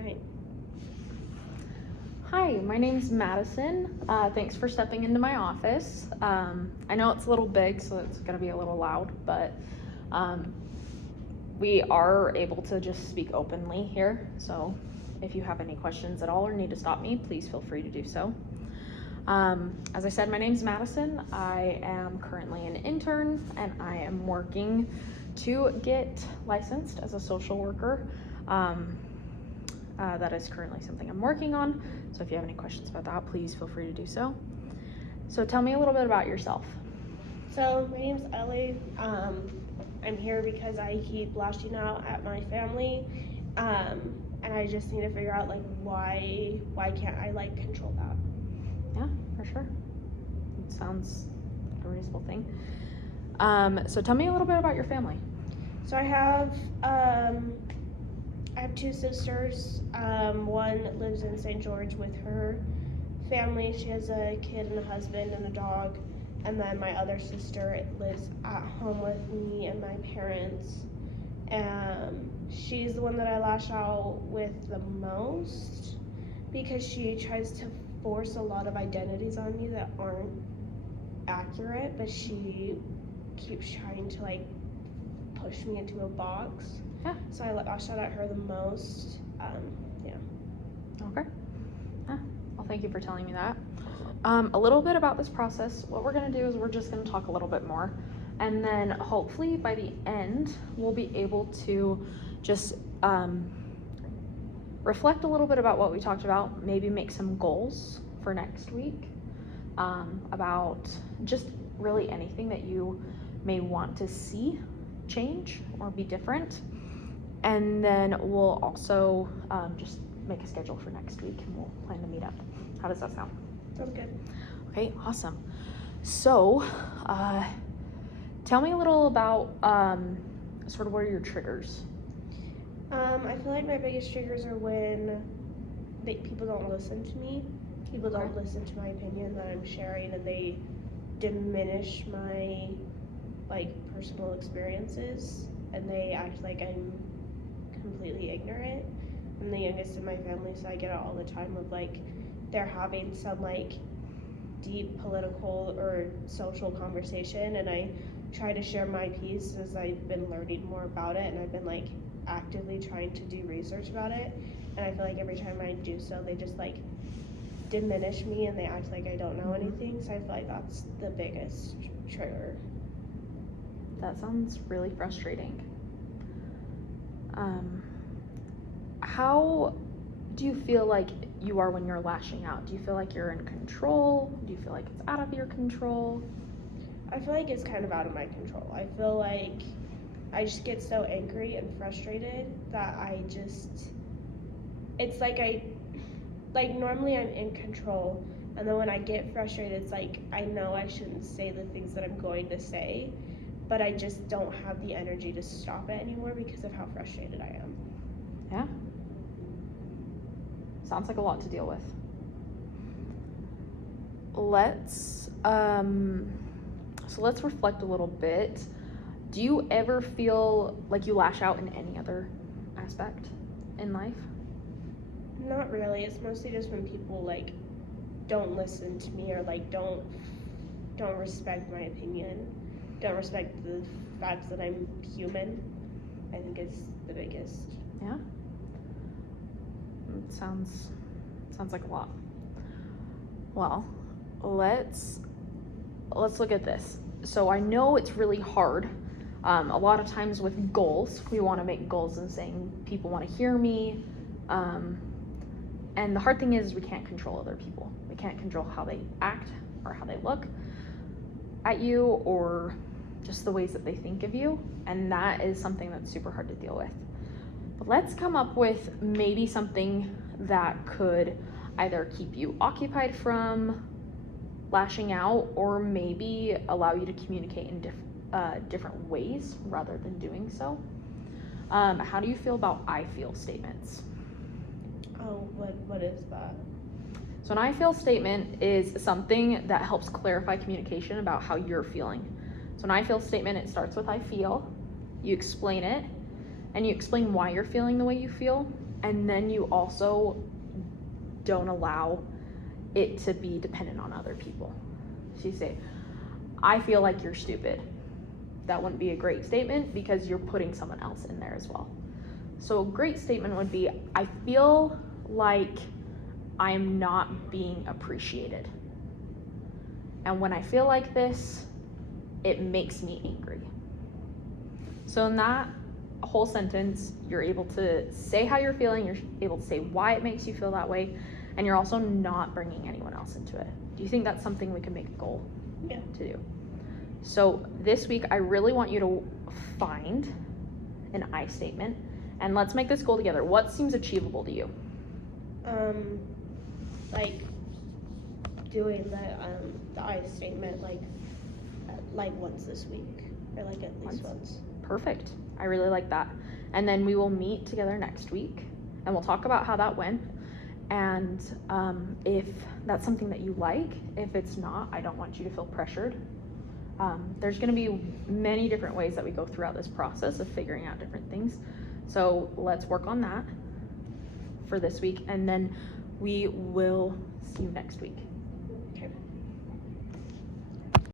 Alright. Hi, my name's Madison. Thanks for stepping into my office. I know it's a little big, so it's gonna be a little loud, but we are able to just speak openly here. So if you have any questions at all or need to stop me, please feel free to do so. As I said, my name's Madison. I am currently an intern and I am working to get licensed as a social worker. That is currently something I'm working on. So if you have any questions about that, please feel free to do so. So tell me a little bit about yourself. So my name's Ellie. I'm here because I keep lashing out at my family. And I just need to figure out like why can't I like control that? Yeah, for sure. It sounds like a reasonable thing. So tell me a little bit about your family. So I have two sisters. One lives in St. George with her family. She has a kid and a husband and a dog. And then my other sister lives at home with me and my parents. She's the one that I lash out with the most because she tries to force a lot of identities on me that aren't accurate, but she keeps trying to like push me into a box. Yeah. So I lash out at her the most. Yeah. Okay. Yeah. Well, thank you for telling me that. A little bit about this process. What we're going to do is we're just going to talk a little bit more. And then hopefully by the end, we'll be able to just reflect a little bit about what we talked about, maybe make some goals for next week about just really anything that you may want to see change or be different. And then we'll also just make a schedule for next week and we'll plan to meet up. How does that sound? Sounds good. Okay, awesome. So, tell me a little about sort of what are your triggers? I feel like my biggest triggers are when people don't listen to me. People don't listen to my opinion that I'm sharing, and they diminish my like personal experiences, and they act like I'm completely ignorant. I'm the youngest in my family, so I get it all the time of like they're having some like deep political or social conversation, and I try to share my piece as I've been learning more about it, and I've been like actively trying to do research about it, and I feel like every time I do so they just like diminish me and they act like I don't know anything. So I feel like that's the biggest trigger. That sounds really frustrating. How do you feel like you are when you're lashing out? Do you feel like you're in control? Do you feel like it's out of your control? I feel like it's kind of out of my control. I feel like I just get so angry and frustrated that it's like normally I'm in control, and then when I get frustrated, it's like I know I shouldn't say the things that I'm going to say, but I just don't have the energy to stop it anymore because of how frustrated I am. Yeah. Sounds like a lot to deal with. Let's reflect a little bit. Do you ever feel like you lash out in any other aspect in life? Not really. It's mostly just when people like don't listen to me or like don't respect my opinion, don't respect the fact that I'm human. I think it's the biggest. Yeah. It sounds like a lot. Well, let's look at this. So I know it's really hard. A lot of times with goals, we want to make goals and saying people want to hear me. And the hard thing is we can't control other people. We can't control how they act or how they look at you or just the ways that they think of you. And that is something that's super hard to deal with. But let's come up with maybe something that could either keep you occupied from lashing out or maybe allow you to communicate in different ways rather than doing so. How do you feel about I feel statements? Oh, what is that? So an I feel statement is something that helps clarify communication about how you're feeling. So an I feel statement, it starts with I feel, you explain it, and you explain why you're feeling the way you feel, And then you also don't allow it to be dependent on other people. So you say, I feel like you're stupid. That wouldn't be a great statement because you're putting someone else in there as well. So a great statement would be, I feel like I am not being appreciated. And when I feel like this, it makes me angry. So in that whole sentence, you're able to say how you're feeling, you're able to say why it makes you feel that way, and you're also not bringing anyone else into it. Do you think that's something we can make a goal Yeah. to do? So this week, I really want you to find an I statement, and let's make this goal together. What seems achievable to you? Like doing the I statement like once this week, or like at least once. Perfect. I really like that. And then we will meet together next week, and we'll talk about how that went. And if that's something that you like, if it's not, I don't want you to feel pressured. There's going to be many different ways that we go throughout this process of figuring out different things. So let's work on that for this week, and then we will see you next week.